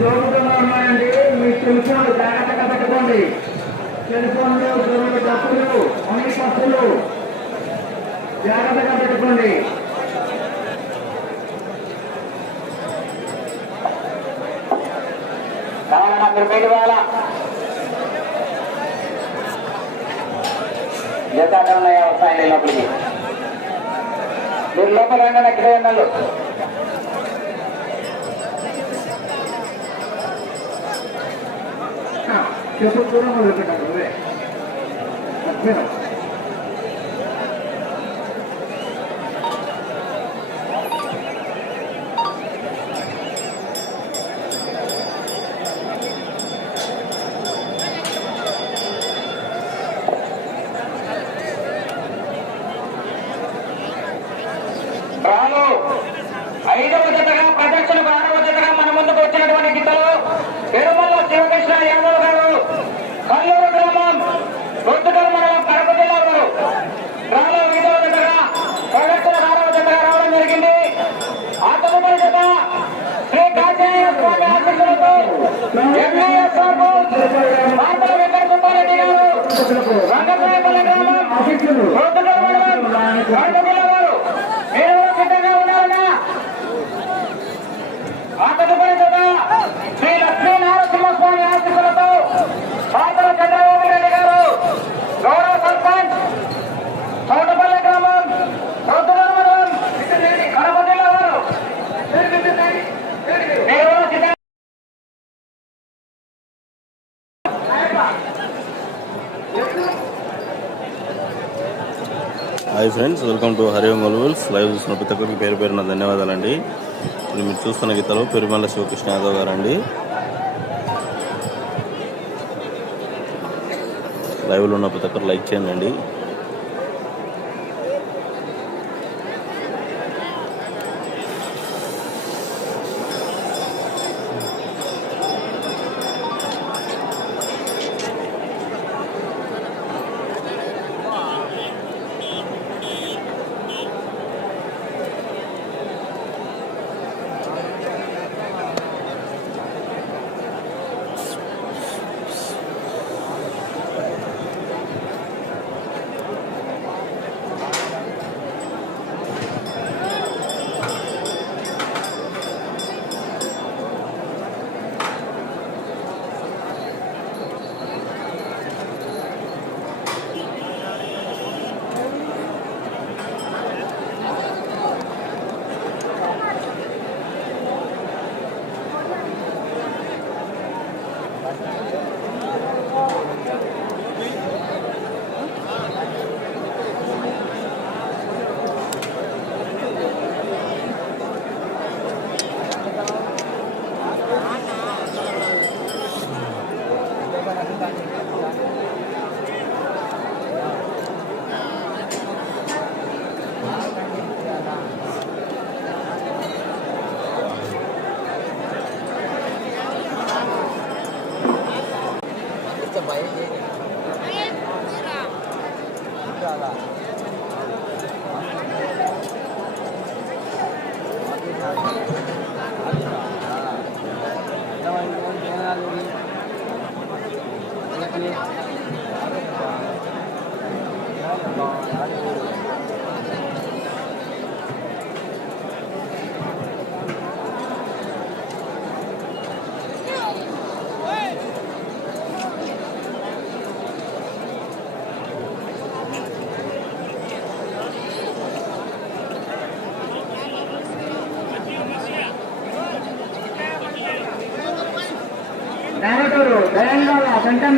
జోగుతున్నా ఉన్నాయండి మీ cell phone జాగ్రత్తగా పెట్టుకోండి సెల్ ఫోన్లు జోగులు డబ్బులు అన్ని పప్పులు జాగ్రత్తగా పెట్టుకోండి కావాలన్నా మీరు బయట పోవాలా? జతాలు ఉన్నాయా? వస్తాయండి లోపలికి. మీరు లోపల రండి ఇక్కడే ఉన్నాళ్ళు చెప్పు దూరం మొదలుపెట్టారు అదే మర్చిపోయాను. రాను ఐదవ జతగా ప్రదక్షిణకు ఆరవ జతగా మన ముందుకు వచ్చినటువంటి గీతలు తిరుమల శివకృష్ణ యాదవ్ గారు కల్లూరు గ్రామం రొద్దుటూరు మండలం కడప జిల్లా వారు రాను ఐదవ జతగా ప్రదక్షిణకు ఆరవ జతగా రావడం జరిగింది ఆ తదుపరి జత శ్రీ కాంజనేయ స్వామి ఆశీస్సులతో ఎంఏ సాబు మాతల వెంకట సుబ్బారెడ్డి గారు రంగసాయపల్లి గ్రామం రొద్దుటూరు మండలం కడప జిల్లా వారు మీరు కూడా సిద్ధంగా ఉన్నారన్నా ఆ తదుపరి జత శ్రీ లక్ష్మీ నరసింహస్వామి ఆశీస్సులతో పాతల చంద్రబాబు రెడ్డి గారు గౌరవ సర్పంచ్ చౌటపల్లి గ్రామం రొద్దుటూరు మండలం కడప జిల్లా వారు మీరు కూడా సిద్ధంగా హాయ్ ఫ్రెండ్స్ వెల్కమ్ టు హరివం గొలువల్స్ లైవ్ చూసిన ప్రతి ఒక్కరికి పేరు పేరున ధన్యవాదాలండి. ఇప్పుడు మీరు చూస్తున్న గీతలు పెరుమల శివకృష్ణ యాదవ్ గారండి. లైవ్లో ఉన్న ప్రతి ఒక్కరు లైక్ చేయండి.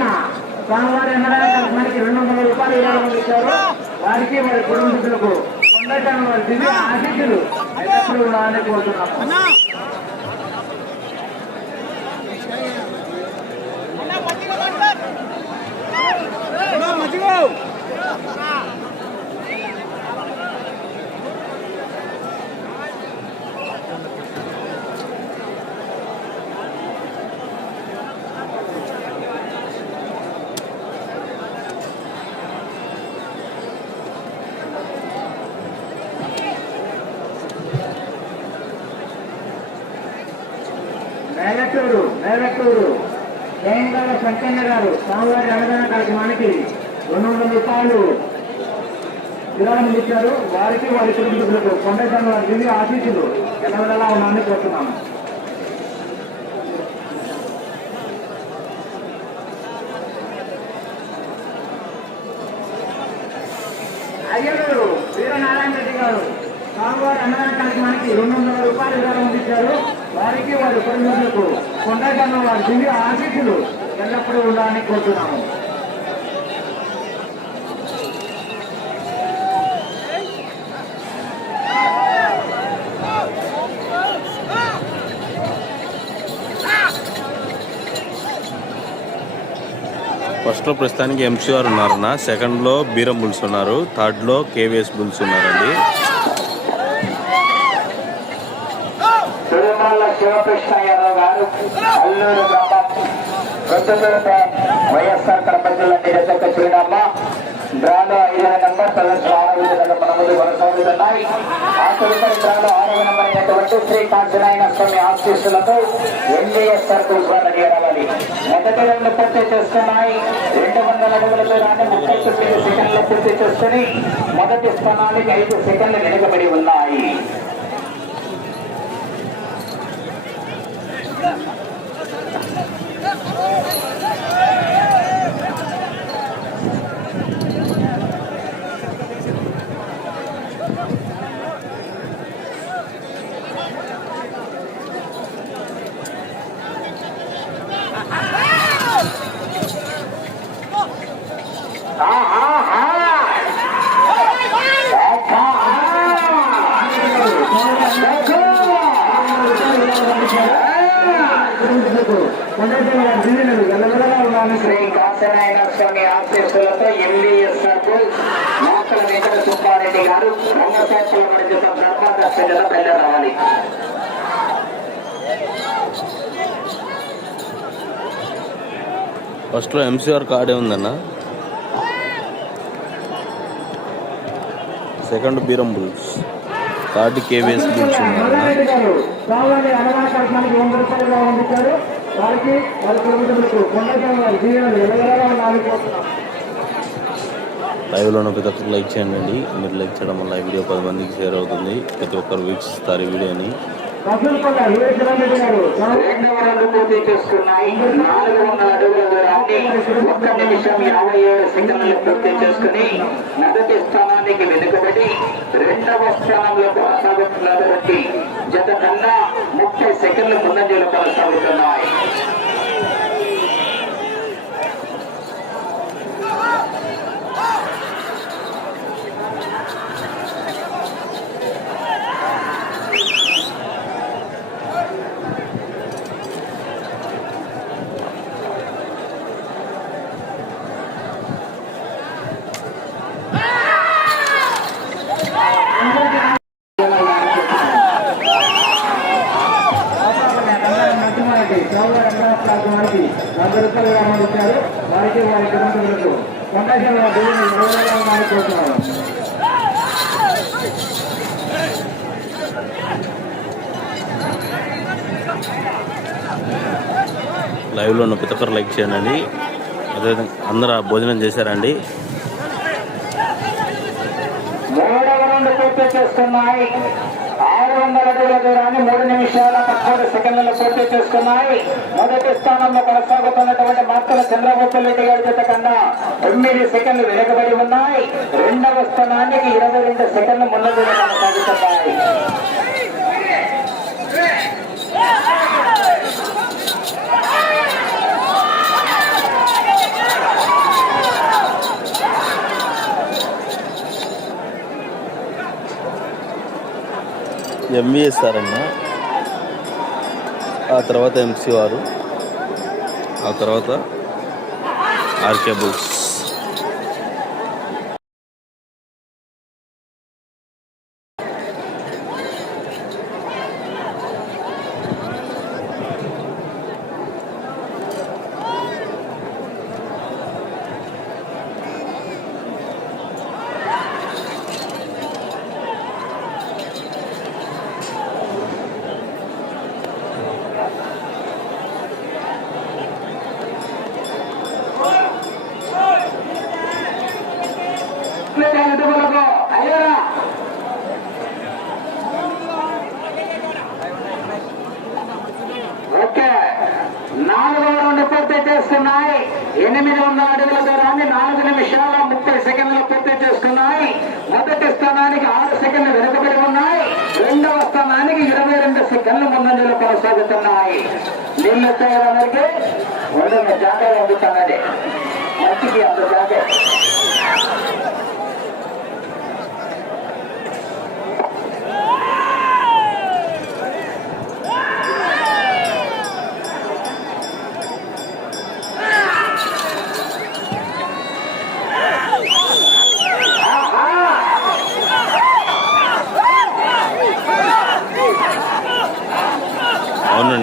నిన్న స్వామివారి అన్నదానానికి రెండు వందల రూపాయలు ఇవ్వడం ఇచ్చారు. వారికి వారి కుటుంబ సభ్యులకు వారి దివ్య ఉండాలని కోరుతున్నాము. జయంగాల గారు స్వామివారి అన్నదాన కార్యక్రమానికి రెండు వందల రూపాయలు విరాళం ఇచ్చారు. వారికి వారి కుటుంబీకులకు కొండజాన వారి దివ్య ఆశీస్సులు ఎల్లవెల్లలా ఉన్నామని కోరుతున్నాము. అయ్యగారు వీరనారాయణ రెడ్డి గారు స్వామివారి అన్నదాన కార్యక్రమానికి రెండు వందల రూపాయలు విరాళం ఇచ్చారు. వారికి వారి కుటుంబీకులకు కొండజాన వారి దివ్య ఆశీస్సులు ఎల్లప్పుడూ ఉండాలని కోరుతున్నాము. ఫస్ట్లో ప్రస్తుతానికి ఎంసీఆర్ ఉన్నారన్న. సెకండ్లో బీరం బుల్స్ ఉన్నారు. థర్డ్లో కేవీఎస్ బుల్స్ ఉన్నారండి. తిరుమల శివకృష్ణ యాదవ్ గారు అల్లూరు గ్రామం వైఎస్ఆర్ కడప జిల్లా నిరసక శ్రీరామ డ్రాలో ఐదవ నెంబర్ ప్రదర్శన ఆరు విధులు మన ముందు కొనసాగుతున్నాయి. ఆ తదుపరి డ్రాలో ఆరవ నెంబర్ అయినటువంటి శ్రీ కాంచనాయన స్వామి ఆశీస్సులతో ఎన్డీఎస్ సర్కిల్ ద్వారా రావాలి మొదటి రెండు పూర్తి చేస్తున్నాయి. రెండు వందల అడుగులతో రాని ముప్పై తొమ్మిది సెకండ్లు పూర్తి చేసుకుని మొదటి స్థానానికి ఐదు సెకండ్లు వెనుకబడి ఉన్నాయి. శ్రీ కాశనాయన స్వామి ఆశీస్సులతో ఎంబీఎస్ సర్కిల్ వెంకట సుబ్బారెడ్డి గారు రంగశాస్త్రం జత రావాలి ఫస్ట్లో ఎంసీఆర్ కార్డే ఉందన్న సెకండ్ బీరం బుల్స్ థర్డ్ కేవీఎస్ బుల్స్ ఉన్నారన్న వారికి వారి కుటుంబీకులకు కొండజాన వారి దివ్యలు ఎల్లవెల్లలా ఉండాలని కోరుతున్నాము లైవ్లో ఉన్న ప్రతి ఒక్కరు లైక్ చేయండి మీరు లైక్ చేయడం వల్ల ఈ వీడియో పది మందికి షేర్ అవుతుంది. ప్రతి ఒక్కరు వీక్షిస్తారు ఈ వీడియోని. ఒక్క నిమిషం యాభై ఏడు సెకండ్లు పూర్తి చేసుకుని మొదటి స్థానానికి వెనుకబడి రెండవ స్థానంలో కొనసాగుతున్నటువంటి జత కన్నా ముప్పై సెకండ్ల ముందంజలు కొనసాగుతున్నాయి నరసింహారెడ్డి స్వామివారి అన్నదాన కార్యక్రమానికి వంద రూపాయలు విరాళం అందించారు వారికి వారి కుటుంబీకులకు కొండజాన వారి దివ్యలు ఎల్లవెల్లలా ఉండాలని కోరుతున్నాము లైవ్లో ఉన్న ప్రతి ఒక్కరు లైక్ చేయండి. అదేవిధంగా అందరూ భోజనం చేశారండి. మూడవ రెండు చేసుకున్నాయి ఆరు వందల అడుగుల దూరాన్ని మూడు నిమిషాల పదహారు సెకండ్లు పూర్తి చేసుకున్నాయి మొదటి స్థానంలో కొనసాగుతున్నటువంటి మాత్రం చంద్రబాబు రెడ్డి గారి జత కన్నా తొమ్మిది సెకండ్లు వెనుకబడి ఉన్నాయి. రెండవ స్థానానికి ఇరవై రెండు సెకండ్లు ముందంజలో కొనసాగుతున్నాయి. ఎంవిఎస్ సార్ అన్న ఆ తర్వాత ఎంసీ వారు. ఆ తర్వాత ఆర్కే బుక్స్ నిమిషాల ముప్పై సెకండ్లు పూర్తి చేసుకున్నాయి. మొదటి స్థానానికి ఆరు సెకండ్లు వెనుకబడి ఉన్నాయి. రెండవ స్థానానికి ఇరవై రెండు సెకండ్లు ముందంజలు కొనసాగుతున్నాయి. నీళ్ళు వచ్చాయనరికి జాగ్రత్త అందుతున్నది మంచికి అంత జాగ్రత్త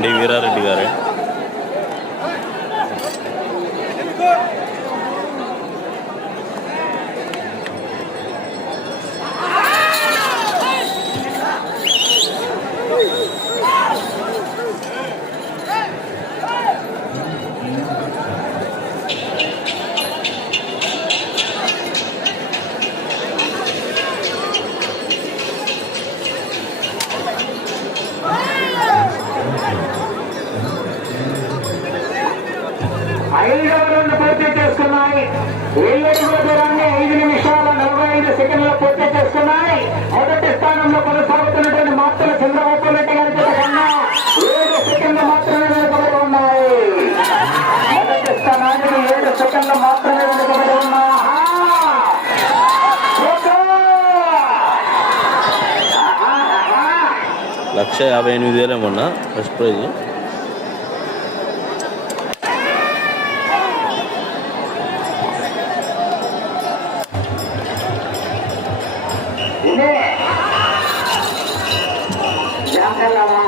Dewira Reddy garu గంటలవా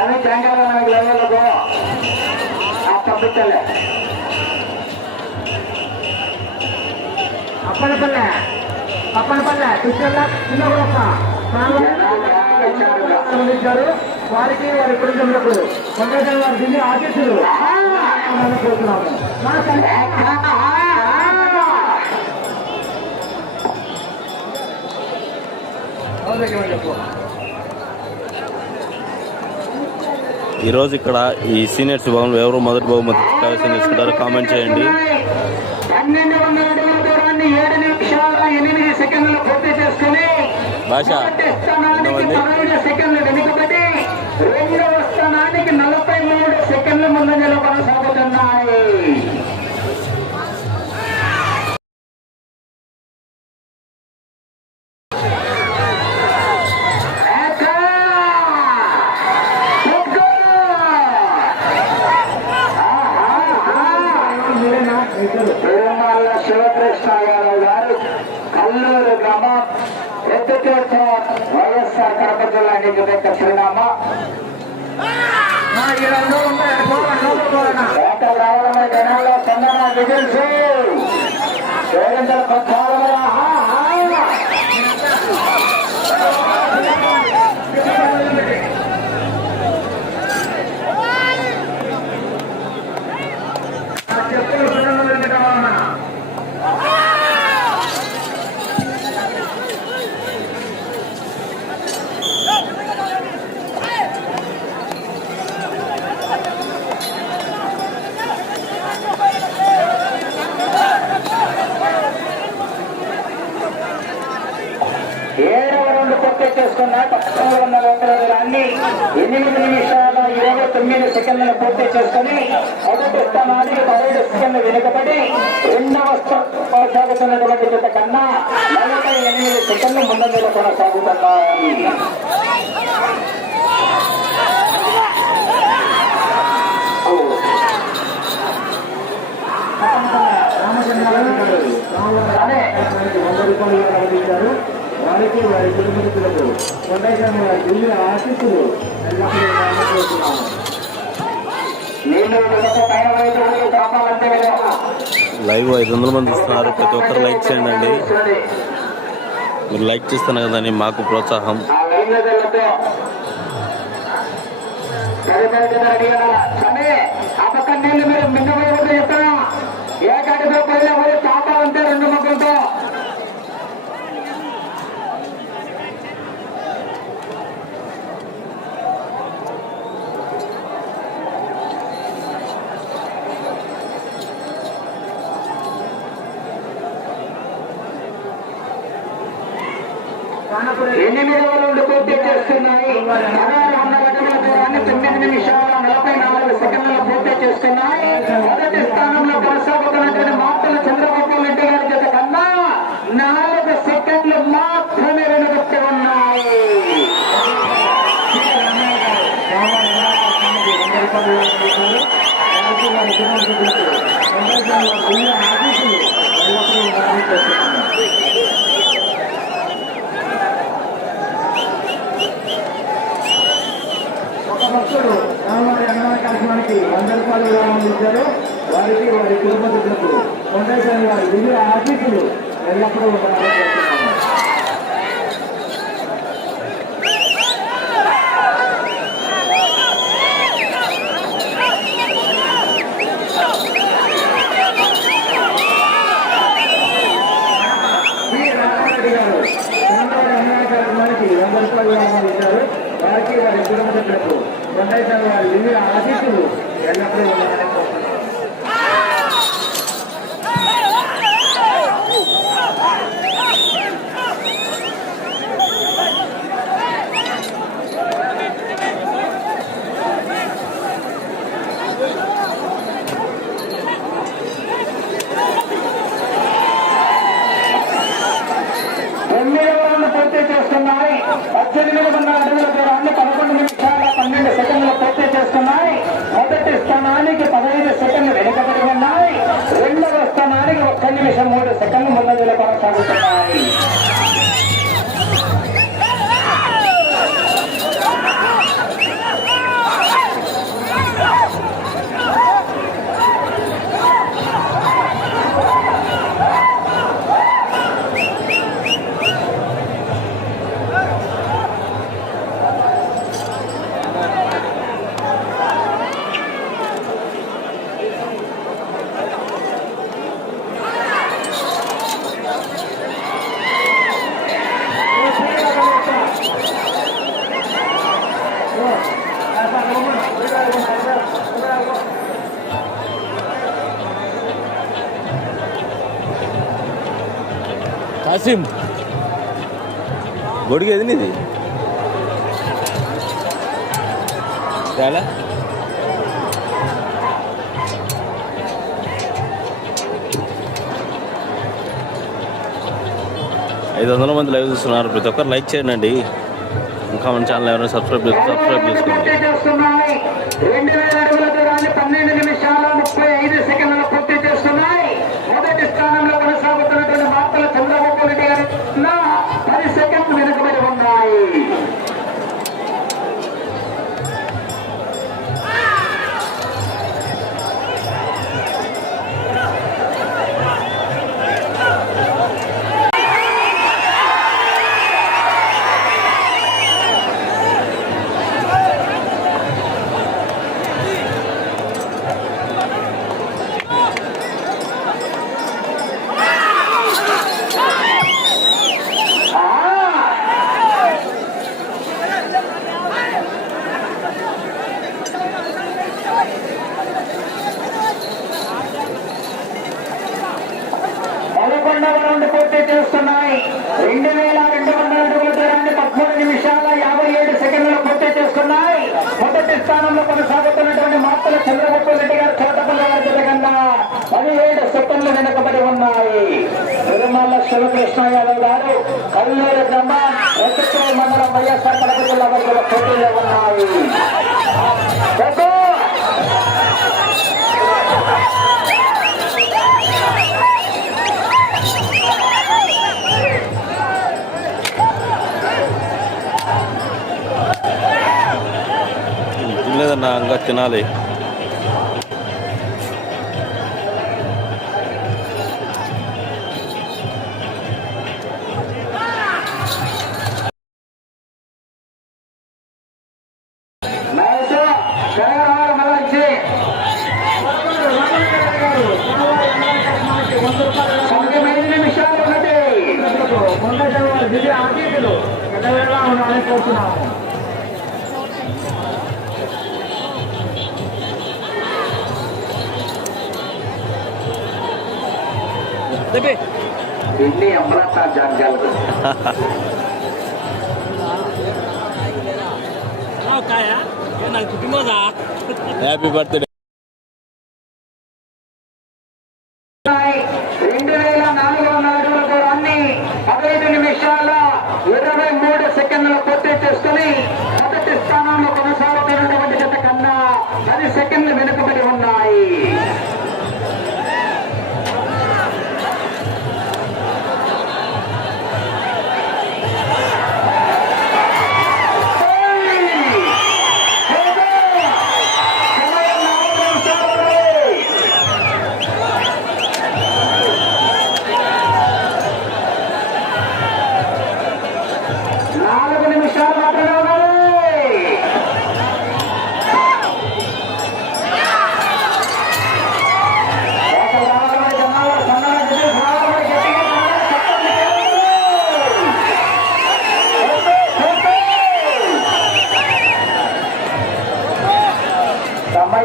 అవి గంటల లెవెల్కు తప్పించలే అప్పలపల్ల అప్పలపల్ల కృష్ణల్ల చిన్న గొప్ప వారికి వారి కుటుంబకులు కొండసారి వారి దిగి ఆశీస్సులు కోరుతున్నాము ఈరోజు ఇక్కడ ఈ సీనియర్స్ విభాగంలో ఎవరు మొదటి బహుమతి ప్రవేశం కామెంట్ చేయండి. భాష Thank you. వంద రూపాయలు వారికి వారి కుటుంబీకులకు వారి ఆశీస్సులు ఎల్లప్పుడూ లైవ్ ఐదు వందల మంది ఇస్తున్నారు ప్రతి ఒక్కరు లైక్ చేయండి అండి మీరు లైక్ చేస్తున్నారు కదండి మాకు ప్రోత్సాహం. ఆ వైద్యులతో తదుపరి అడిగిన కానీ ఆ పక్క నీళ్ళు మీరు మిన్నమైపోతే చెప్తారా ఏ గడిలో పైన పోయి రెండు ముగ్గులతో. ఎనిమిది రెండు పూర్తి చేస్తున్నాయి. పదహారు వందల అడుగుల దూరాన్ని తొమ్మిది నిమిషాల నలభై నాలుగు సెకండ్లలో పూర్తి చేస్తున్నాయి మొదటి స్థానంలో కొనసాగుతున్నటువంటి మాటల చంద్రబాబు రెడ్డి గారి జత కన్నా నాలుగు సెకండ్లు మాత్రమే వెనుకట్టి ఉన్నాయి ఒక రామవారి అన్నదాన కార్యక్రమానికి వంద రూపాయలు విరాళం ఇచ్చారు వారికి వారి కుటుంబ సభ్యులకు కొండేశ్వరి వారి దివ్య ఆశీస్సులు ఎల్లప్పుడూ అందజేస్తున్నాము. శ్రీ రామారెడ్డి గారు చంద్రబాబు అన్నదాన కార్యక్రమానికి విరామం ఇచ్చారు వారికి వారి కుటుంబ సభ్యులకు కొండేశ్వరి వారి దివ్య ఆశీస్సులు ఎల్లప్పుడూ ఉండాలని ఐదు వందల మంది లైవ్ చూస్తున్నారు. ప్రతి ఒక్కరు లైక్ చేయండి. ఇంకా మన ఛానల్ ఎవరైనా సబ్స్క్రైబ్ చేస్తే సబ్స్క్రైబ్ చేసుకోండి. Canale. పదహైదు నిమిషాల ఇరవై మూడు సెకండ్లు పూర్తి చేసుకుని మొదటి స్థానంలో కొనసాగుతున్నటువంటి జత కన్నా పది సెకండ్లు వెనుకబడి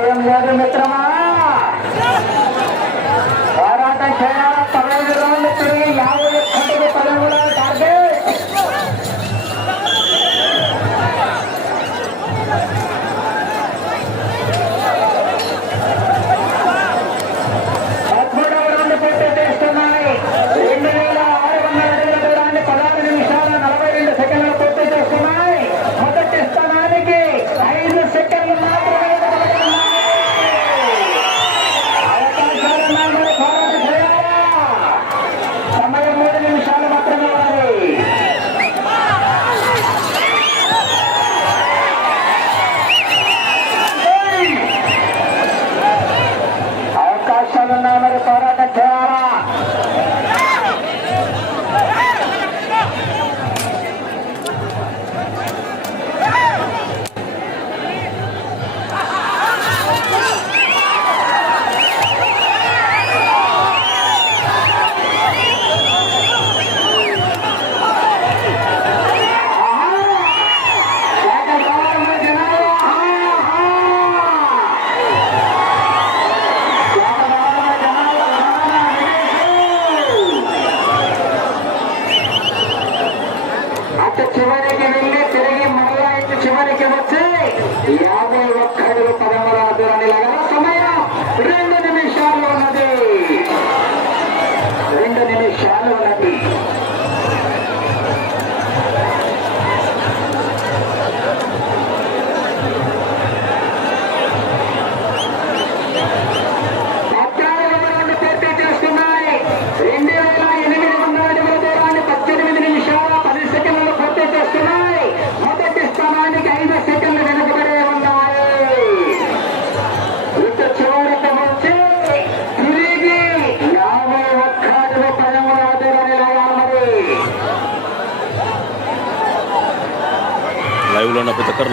मित्र होराट खेला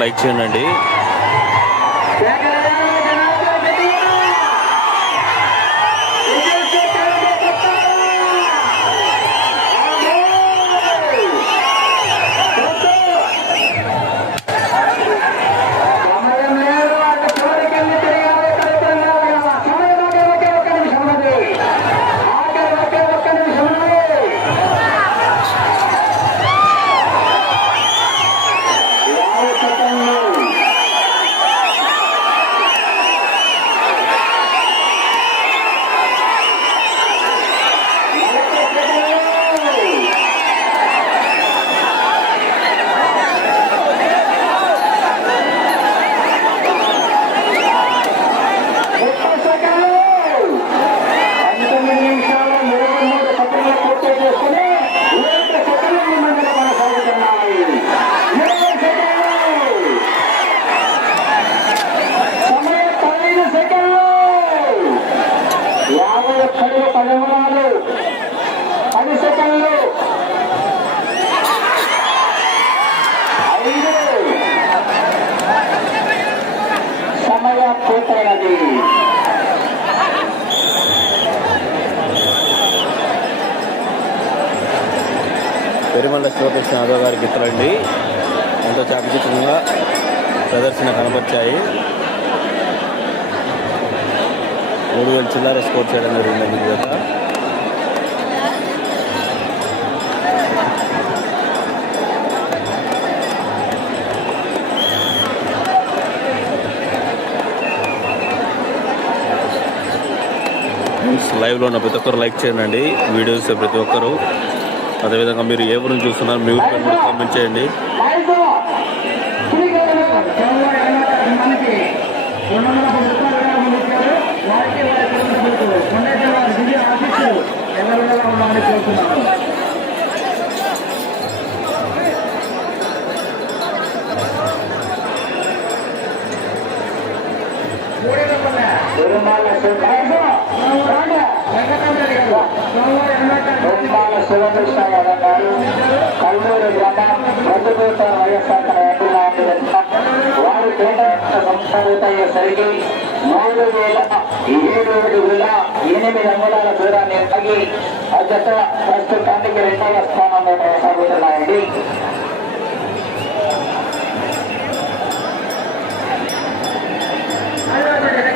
లైక్ చేయండి. ఉన్నది పెరుమల్ల శివకృష్ణ యాదవ్ గారి గీతలండి ఎంతో చాకచక్యంగా ప్రదర్శన కనపరిచాయి. మూడు వేల చిల్లర స్కోర్ చేయడం జరిగిందండి గత లైవ్లో ఉన్న ప్రతి ఒక్కరు లైక్ చేయండి. వీడియోస్ ప్రతి ఒక్కరు. అదేవిధంగా మీరు ఏ ఊరిని చూస్తున్నారు మీ ఊరిపై కూడా కామెంట్ చేయండి. సోమవారం అన్నదాన దుమ్మాల శివకృష్ణ యాదవ్ గారు కల్లూరు గ్రామం ప్రతిపూత వైఎస్ఆర్ వారి పేట సంస్థలయ్యేసరికి మూడు వేల ఏడు అడుగుల ఎనిమిది అంగుళాల దూరాన్ని తగ్గి ఆ జత ప్రస్తుతానికి రెండవ స్థానంలో కొనసాగుతున్నాయండి Thank.